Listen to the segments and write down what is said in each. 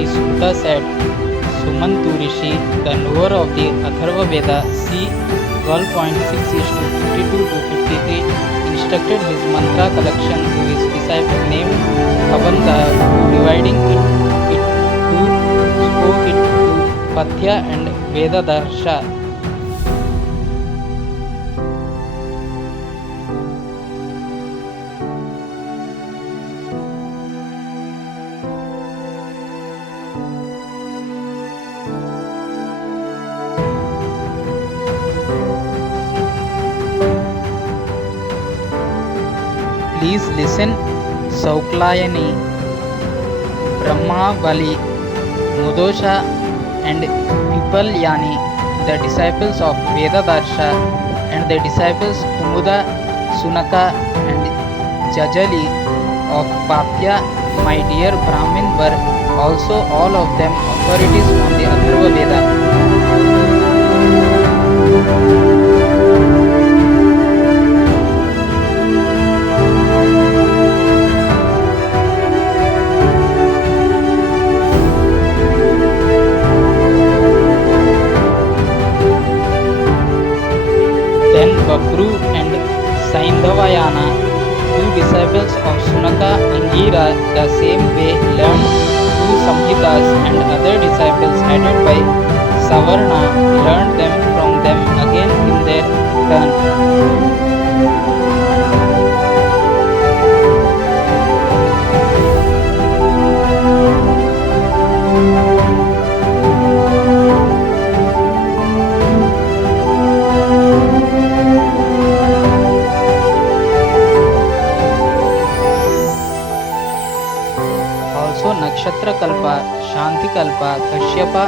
Sri Suta said, Sumantu Rishi, the knower of the Atharva Veda, c. 12.6:52 to 53, instructed his mantra collection to his disciple named Kabanda, who dividing it to spoke it to Pathya and Vedadarsha. Please listen. Sauklayani, Brahmavali, Mudosha and Pipalyani, the disciples of Vedadarsha, and the disciples Kumuda, Sunaka and Jajali of Papya, my dear Brahmin, were also all of them authorities on the Atharva Veda. Then Babru and Saindhavayana, two disciples of Sunaka Angira, the same way learned two Samhitas, and other disciples headed by Savarna learned them from them again in their turn. Also Nakshatra Kalpa, Shanti Kalpa, Kashyapa,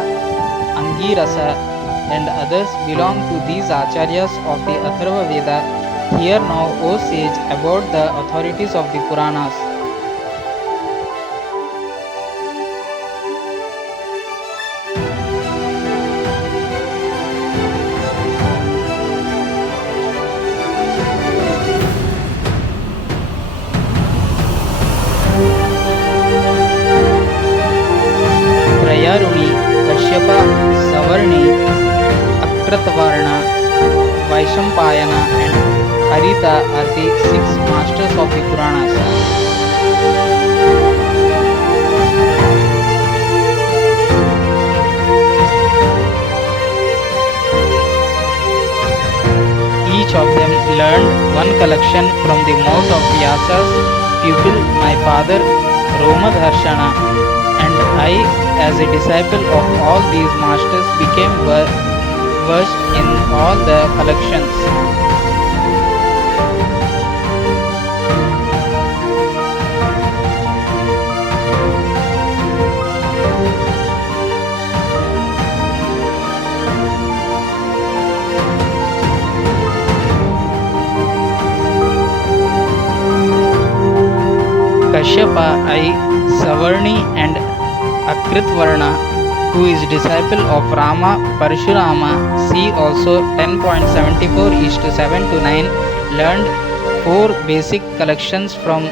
Angirasa and others belong to these acharyas of the Atharva Veda. Hear now, O sage, about the authorities of the Puranas. Trayaruni, Kashyapa, Savarni, Akratvarna, Vaishampayana and Harita are the 6 masters of the Puranas. Each of them learned one collection from the mouth of Vyasa's pupil, my father Romadharshana, and I, as a disciple of all these masters, became versed in all the collections. Kashyapa, I, Savarni and Akritvarna, who is disciple of Rama Parashurama, see also 10.74:7 to 9, learned 4 basic collections from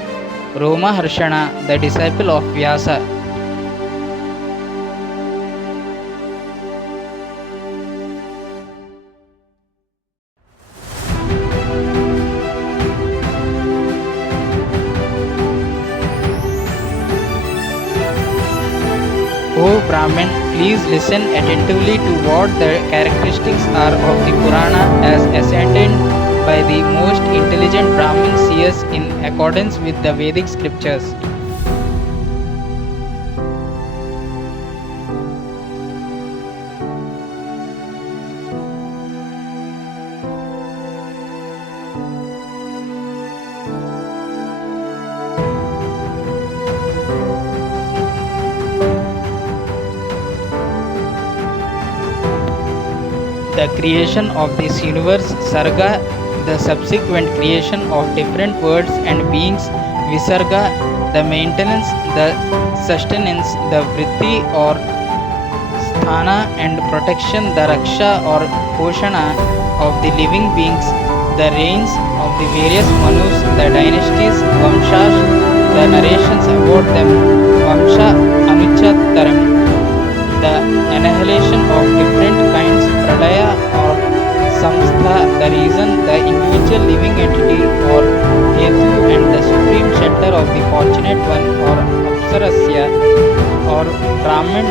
Romaharshana, the disciple of Vyasa. O Brahmin, please listen attentively to what the characteristics are of the Purana as ascertained by the most intelligent Brahmin seers in accordance with the Vedic scriptures. The creation of this universe, Sarga, the subsequent creation of different worlds and beings, Visarga, the maintenance, the sustenance, the Vritti or Sthana and protection, the Raksha or Poshana of the living beings, the reigns of the various Manus, the dynasties, Vamshas, the narrations about them, Vamsha Anuchataram. annihilation of different kinds, pralaya or samstha, the reason, the individual living entity or hetu, and the supreme shelter of the fortunate one or apsarasya or Brahmin,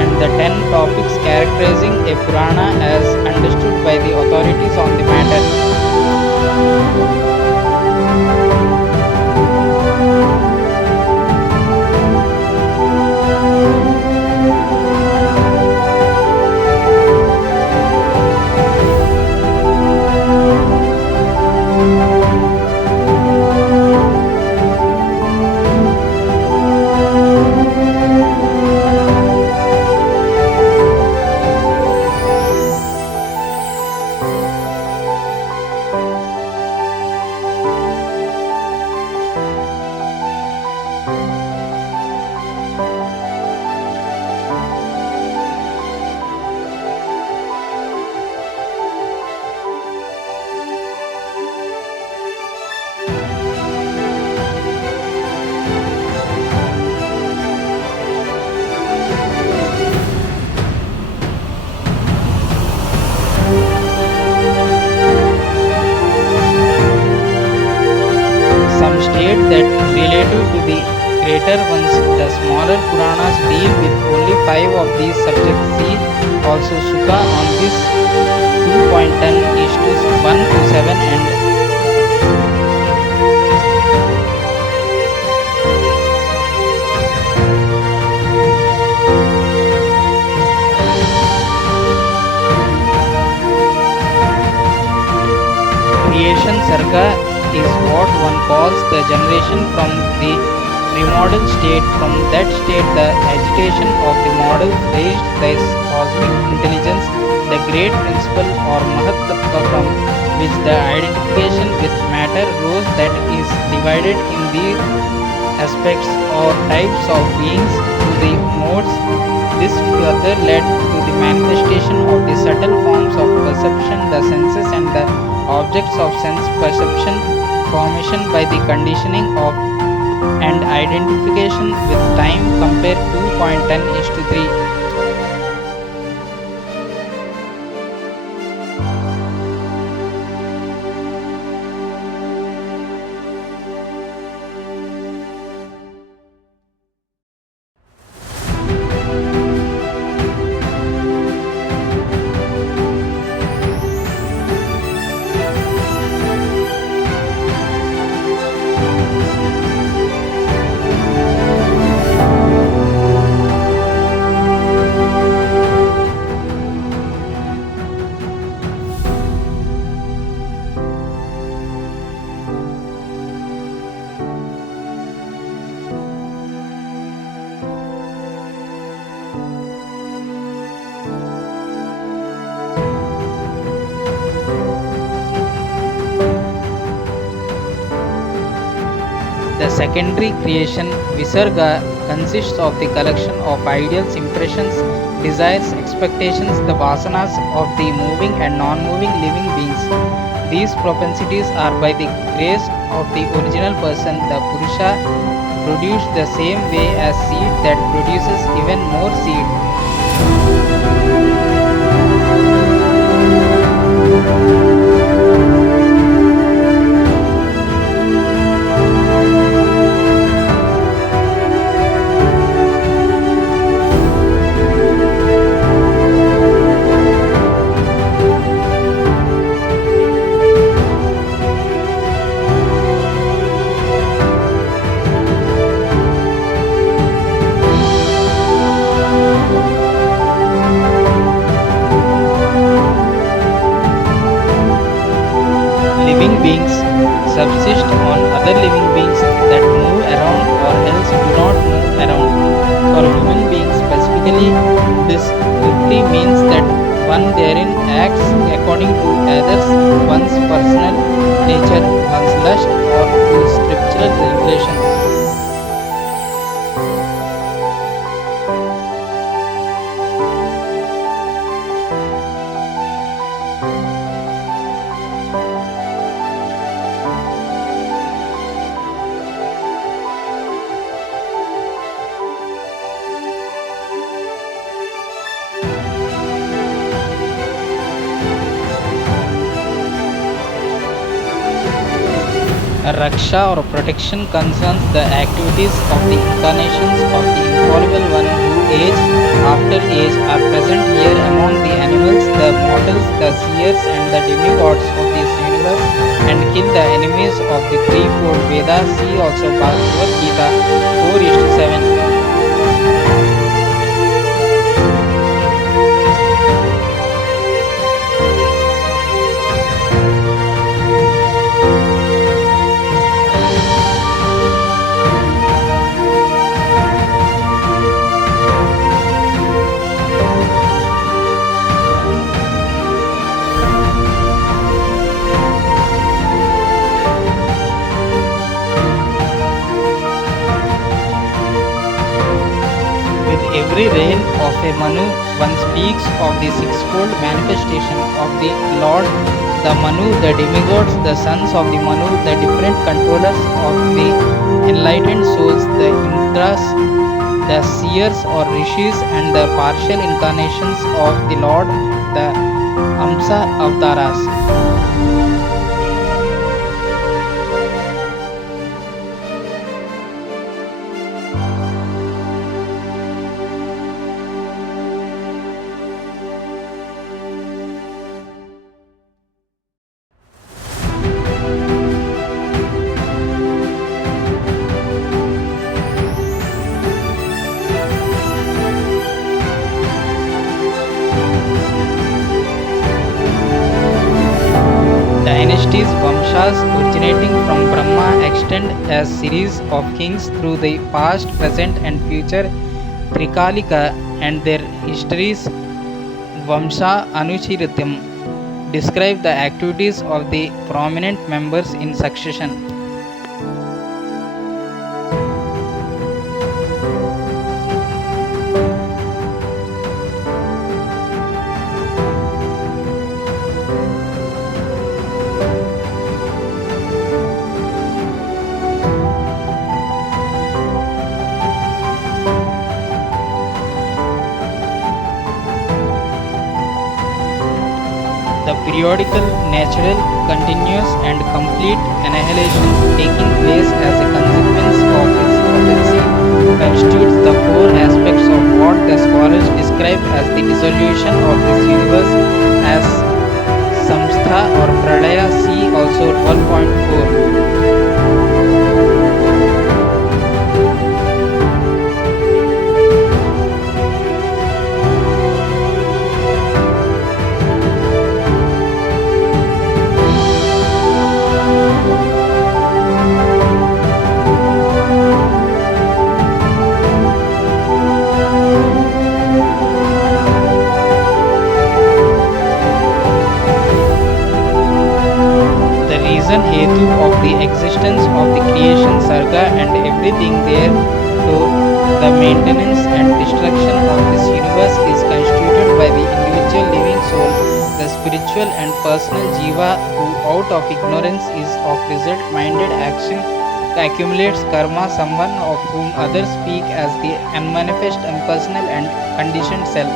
and the 10 topics characterizing a Purana as understood by the authorities on the matter. Some state that relative to the greater ones, the smaller Puranas deal with only 5 of these subjects. See also Sukha on this 2.10 is to 1 to 7 and creation sarga is what one calls the generation from the remodeled state. From that state, the agitation of the model raised this cosmic intelligence, the great principle or Mahat Tattva from which the identification with matter rose, that is divided in the aspects or types of beings to the modes. This further led to the manifestation of the subtle forms of perception, the senses, and the objects of sense perception, formation by the conditioning of and identification with time. Compare 2.10 is to 3. The secondary creation, Visarga, consists of the collection of ideals, impressions, desires, expectations, the vasanas of the moving and non-moving living beings. These propensities are by the grace of the original person, the Purusha, produced the same way as seed that produces even more seed. Living beings subsist on other living beings that move around or else do not move around. For human beings specifically, this vriti means that one therein acts according to others, one's personal nature, one's lust, or to scriptural regulations. Raksha or protection concerns the activities of the incarnations of the infallible one who age after age are present here among the animals, the mortals, the seers and the demigods of this universe and kill the enemies of the threefold Vedas. See also Bhagavad Gita 4:7. With every reign of a Manu, one speaks of the sixfold manifestation of the Lord, the Manu, the demigods, the sons of the Manu, the different controllers of the enlightened souls, the Indras, the seers or rishis, and the partial incarnations of the Lord, the Amsa Avtaras. Dynasties, Vamshas originating from Brahma extend as series of kings through the past, present, and future Trikalika and their histories. Vamsha Anuchiritam describe the activities of the prominent members in succession. The periodical, natural, continuous, and complete annihilation taking place as a consequence of its potency constitutes the four aspects of what the scholars describe as the dissolution of this universe as samstha or pralaya. See also 12.4. The reason hetu of the existence of the creation sarga and everything there to the maintenance and destruction of this universe is constituted by the individual living soul, the spiritual and personal jiva who out of ignorance is of result minded action accumulates karma, someone of whom others speak as the unmanifest impersonal and conditioned self.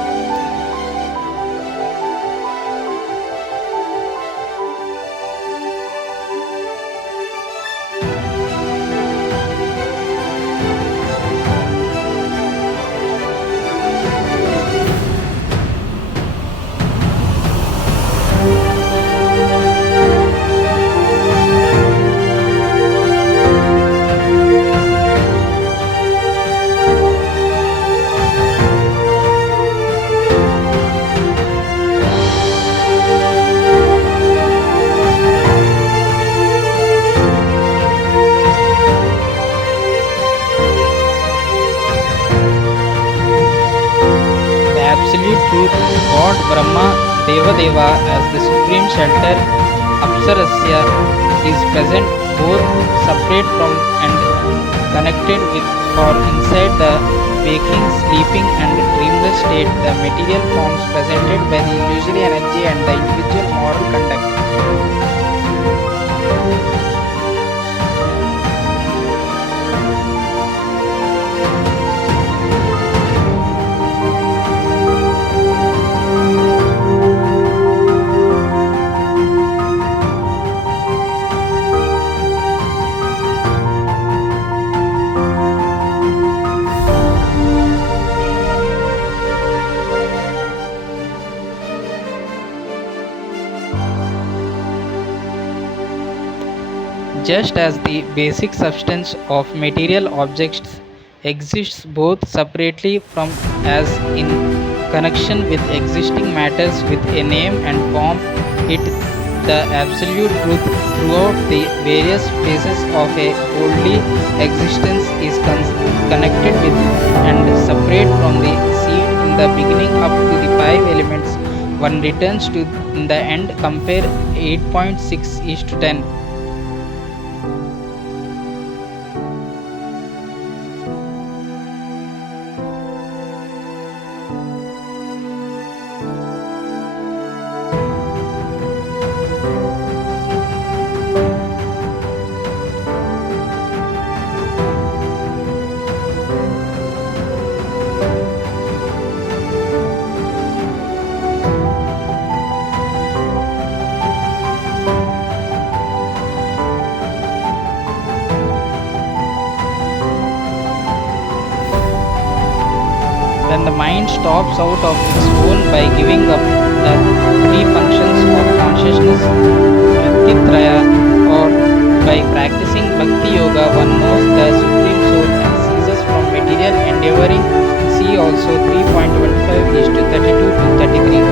The absolute truth, God Brahma Devadeva as the supreme shelter, Apsarasya, is present both separate from and connected with or inside the waking, sleeping and dreamless state, the material forms presented by the illusory energy and the individual moral conduct. Just as the basic substance of material objects exists both separately from as in connection with existing matters with a name and form, it the absolute truth throughout the various phases of a wholly existence is connected with and separate from the seed in the beginning up to the five elements one returns to in the end. Compare 8.6 is to 10. When the mind stops out of its own by giving up the three functions of consciousness, Vrititraya, or by practicing Bhakti Yoga, one knows the Supreme Soul and ceases from material endeavoring. See also 3.25 is to 32 to 33.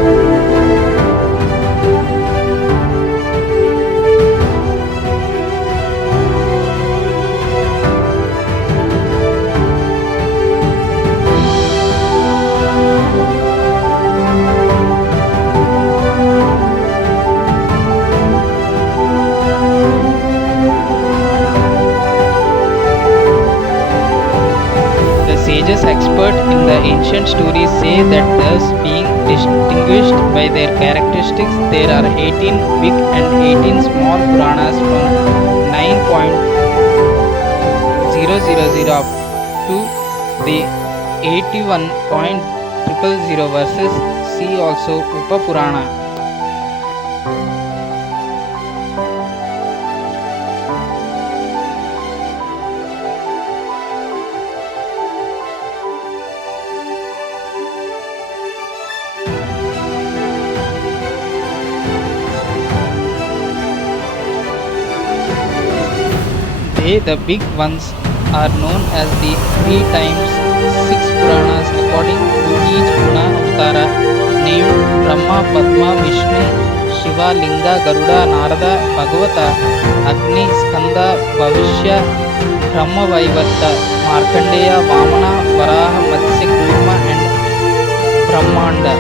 Sages expert in the ancient stories say that thus being distinguished by their characteristics, there are 18 big and 18 small Puranas from 9.000 up to the 81.000 verses. See also Upa Purana. They, the big ones, are known as the 3 times 6 Puranas according to each Guna Avatara named Brahma, Padma, Vishnu, Shiva, Linga, Garuda, Narada, Bhagavata, Agni, Skanda, Bhavishya, Brahma Vaivarta, Markandeya, Vamana, Varaha, Matsya, Kurma and Brahmanda.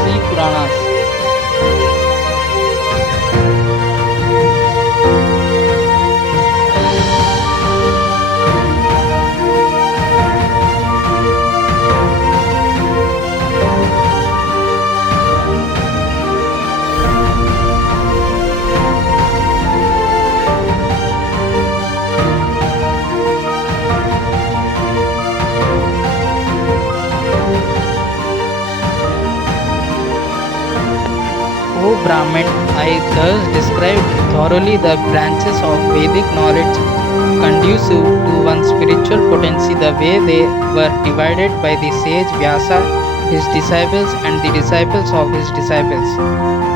See Puranas. O Brahman, I thus described thoroughly the branches of Vedic knowledge conducive to one's spiritual potency the way they were divided by the sage Vyasa, his disciples and the disciples of his disciples.